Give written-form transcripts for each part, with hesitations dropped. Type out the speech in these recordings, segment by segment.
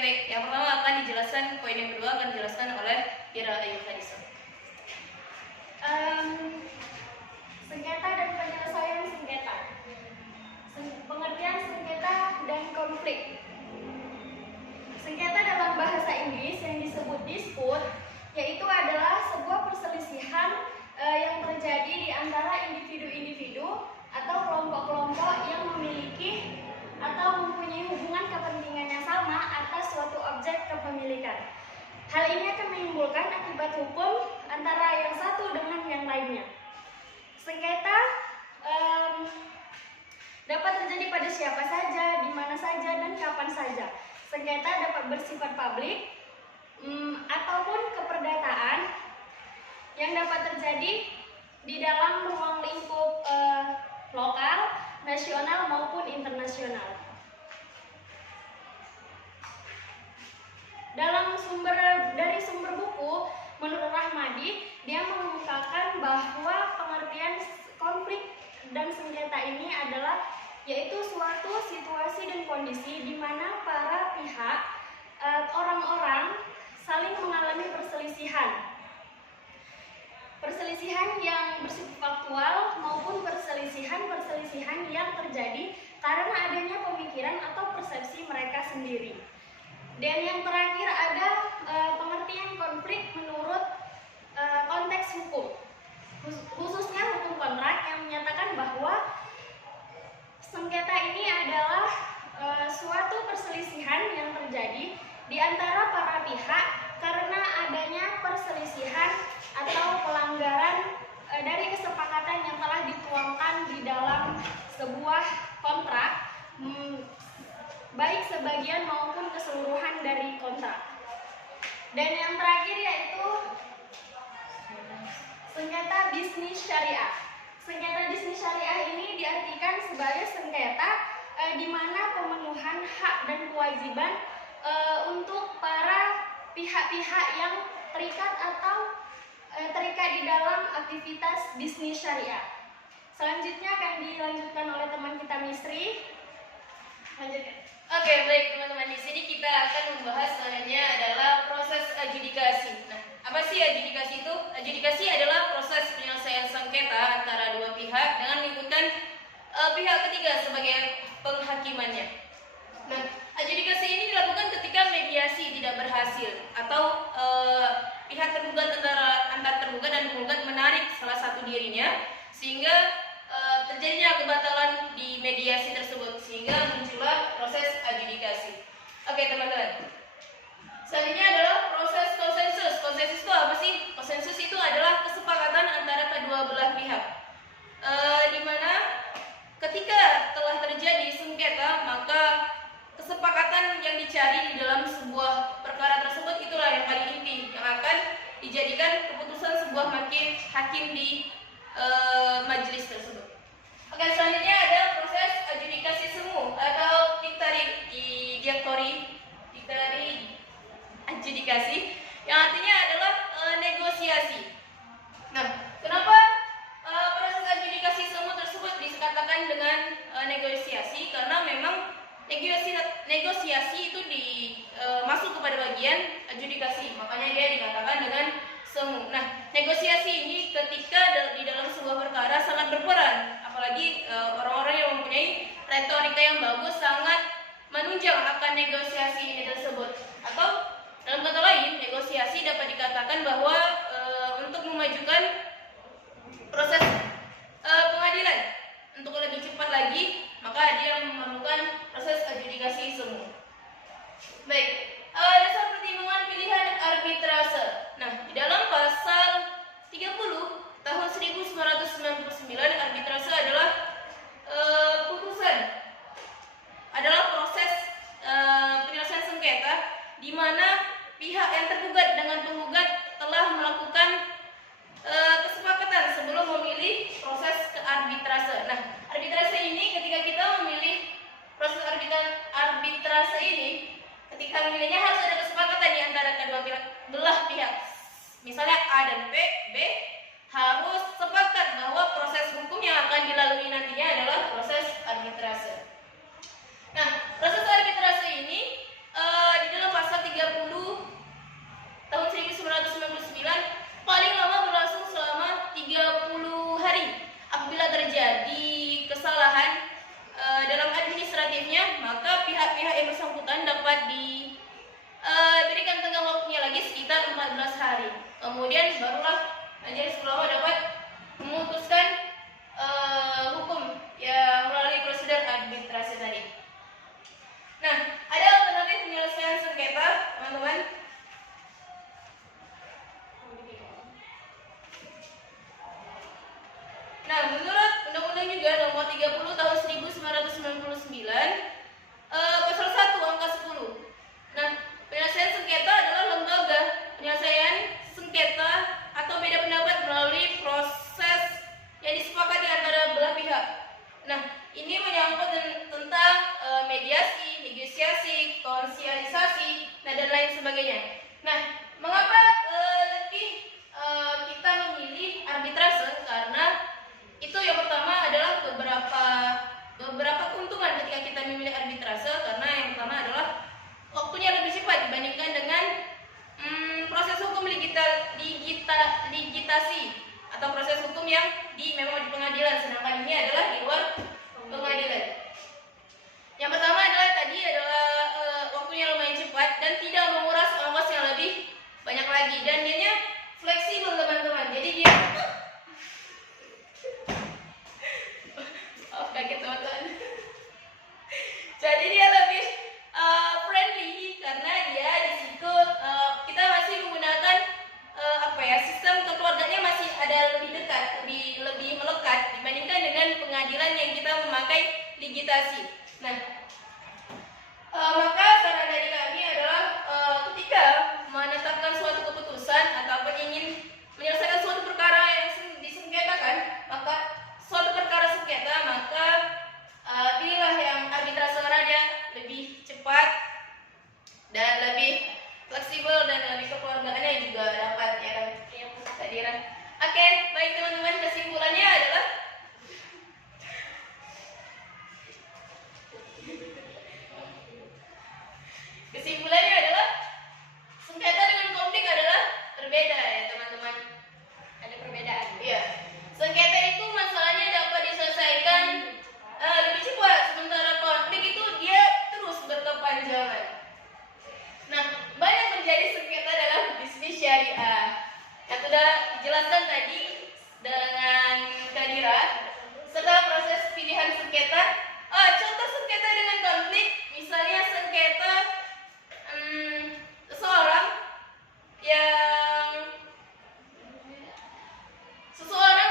baik. Yang pertama akan dijelaskan, poin yang kedua akan dijelaskan oleh Ira Ayu Hadisa. Sengketa dan penyelesaian sengketa. Pengertian sengketa dan konflik. Sengketa dalam bahasa Inggris yang disebut dispute, yaitu adalah sebuah perselisihan yang terjadi di antara individu-individu atau kelompok-kelompok yang memiliki atau mempunyai hubungan kepentingan yang sama atas suatu objek kepemilikan. Hal ini akan menimbulkan akibat hukum antara yang satu dengan yang lainnya. Sengketa dapat terjadi pada siapa saja, di mana saja, dan kapan saja. Sengketa dapat bersifat publik ataupun keperdataan yang dapat terjadi di dalam ruang lingkup lokal, nasional maupun internasional. Dari sumber buku, menurut Rahmadi, dia mengemukakan bahwa pengertian konflik dan sengketa ini adalah yaitu suatu situasi dan kondisi di mana para pihak, orang-orang saling mengalami perselisihan yang bersifat faktual maupun perselisihan yang terjadi karena adanya pemikiran atau persepsi mereka sendiri. Dan yang terakhir ada pengertian konflik menurut konteks hukum, khususnya hukum kontrak yang menyatakan bahwa sengketa ini adalah suatu perselisihan yang terjadi di antara para pihak karena adanya perselisihan atau pelanggaran dari kesepakatan yang telah dituangkan di dalam sebuah kontrak, baik sebagian maupun keseluruhan dari kontrak. Dan yang terakhir yaitu sengketa bisnis syariah. Sengketa bisnis syariah ini diartikan sebagai sengketa di mana pemenuhan hak dan kewajiban untuk para pihak-pihak yang terikat atau terikat di dalam aktivitas bisnis syariah. Selanjutnya akan dilanjutkan oleh teman kita Misri. Lanjutkan. Oke, baik teman-teman, di sini kita akan membahas selanjutnya adalah proses adjudikasi. Nah, apa sih adjudikasi itu? Adjudikasi adalah proses penyelesaian sengketa antara dua pihak dengan mengikutkan pihak ketiga sebagai penghakimannya. Nah, adjudikasi ini dilakukan ketika mediasi tidak berhasil atau pihak tergugat antar tergugat dan penggugat menarik salah satu dirinya sehingga terjadinya kebatalan di mediasi tersebut sehingga muncullah proses adjudikasi. Oke teman-teman, selanjutnya adalah proses konsensus. Konsensus itu apa sih? Konsensus itu adalah kesepakatan antara kedua belah pihak, di mana ketika telah terjadi sengketa maka kesepakatan yang dicari di dalam sebuah perkara tersebut itulah yang paling inti yang akan dijadikan keputusan sebuah hakim di majelis tersebut. Oke, selanjutnya ada proses adjudikasi semu atau diktari adjudikasi yang artinya adalah negosiasi. Nah, kenapa proses adjudikasi semu tersebut dikatakan dengan negosiasi? Karena memang negosiasi itu masuk kepada bagian adjudikasi, makanya dia dikatakan dengan semu. Nah, negosiasi ini ketika di dalam sebuah perkara sangat berperan, apalagi orang-orang yang mempunyai retorika yang bagus sangat menunjang akan negosiasi ini tersebut. Atau dalam kata lain, negosiasi dapat dikatakan bahwa untuk memajukan proses pengadilan untuk lebih cepat lagi, maka dia memerlukan proses adjudikasi semu. Baik, dasar pertimbangan pilihan arbitrase. Nah, di dalam pasal 30 tahun 1999 arbitrase adalah adalah proses penyelesaian sengketa di mana pihak yang tergugat dengan penggugat telah melakukan kesepakatan sebelum memilih proses ke arbitrase. Nah, arbitrase ini ketika kita memilih proses arbitrase ini, ketika memilihnya harus ada kesepakatan di antara kedua belah pihak. Misalnya A dan B harus sepakat bahwa proses hukum yang akan dilalui nantinya adalah proses arbitrase. Nah, proses arbitrase ini di dalam dapat diberikan tenggang waktunya lagi sekitar 14 hari. Kemudian barulah Majelis Ulama dapat memutuskan hukum yang melalui prosedur arbitrase tadi. Nah, ada alternatif penyelesaian sengketa, teman-teman. Nah, menurut Undang-Undang juga nomor 30 tahun 1999, pasal 1 angka 10. Nah, penyelesaian sengketa adalah lembaga penyelesaian sengketa atau beda pendapat melalui proses yang disepakati antara belah pihak. Nah, ini menyangkut tentang mediasi, negosiasi, konsialisasi, dan lain sebagainya. Nah, mengapa lebih kita memilih arbitrase? Karena itu yang pertama adalah beberapa keuntungan ketika kita memilih arbitrase, karena yang pertama adalah waktunya lebih cepat dibandingkan dengan proses hukum digitasi atau proses hukum yang memang di pengadilan, sedangkan ini adalah di luar pengadilan. Yang pertama adalah tadi adalah waktunya lumayan cepat dan tidak menguras ongkos yang lebih banyak lagi, dan dianya fleksibel, teman-teman. Jadi dia kaget, teman-teman. Jadi dia lebih friendly karena dia di situ kita masih menggunakan sistem kekeluarganya masih ada lebih dekat, lebih melekat dibandingkan dengan pengadilan yang kita memakai digitasi. Nah, maka saran dari kami adalah ketika menetapkan suatu keputusan ataupun ingin menyelesaikan suatu perkara yang disengketakan, maka pilihlah yang arbitrase karena dia lebih cepat dan lebih fleksibel dan lebih kekeluargaannya juga dapat, ya kan? Kehadiran. Oke, baik teman-teman, kesimpulannya adalah sengketa dengan konflik adalah berbeda, ya teman-teman. Ada perbedaan. Iya. Sengketa itu masalahnya dapat diselesaikan lebih cepat, sementara konflik itu dia terus berkepanjangan. Nah, banyak terjadi sengketa dalam bisnis syariah. Yang sudah dijelaskan tadi dengan Kadira. Setelah proses pilihan sengketa, contoh sengketa dengan konflik, misalnya sengketa seseorang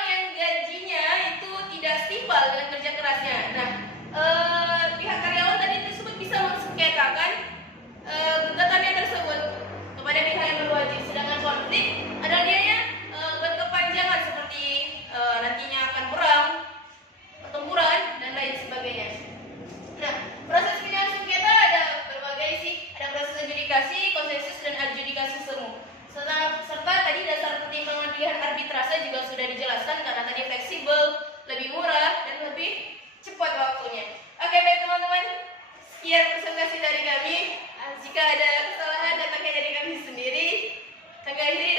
yang gajinya itu tidak setimpal dengan kerja kerasnya. Nah, pihak karyawan tadi tersebut bisa mensengketakan gugatannya tersebut kepada pihak yang berwajib, sedangkan konflik adalah dianya berkepanjangan seperti nantinya akan perang, pertempuran, dan lain sebagainya. Nah, proses pilihan sengketa ada berbagai sih, ada proses adjudikasi, konsensus, dan adjudikasi semu. Serta tadi dasar pertimbangan pilihan arbitrase juga sudah dijelaskan karena tadi fleksibel, lebih murah, dan lebih cepat waktunya. Oke, baik teman-teman, sekian presentasi dari kami. Jika ada kesalahan datangnya dari kami sendiri, kami akhiri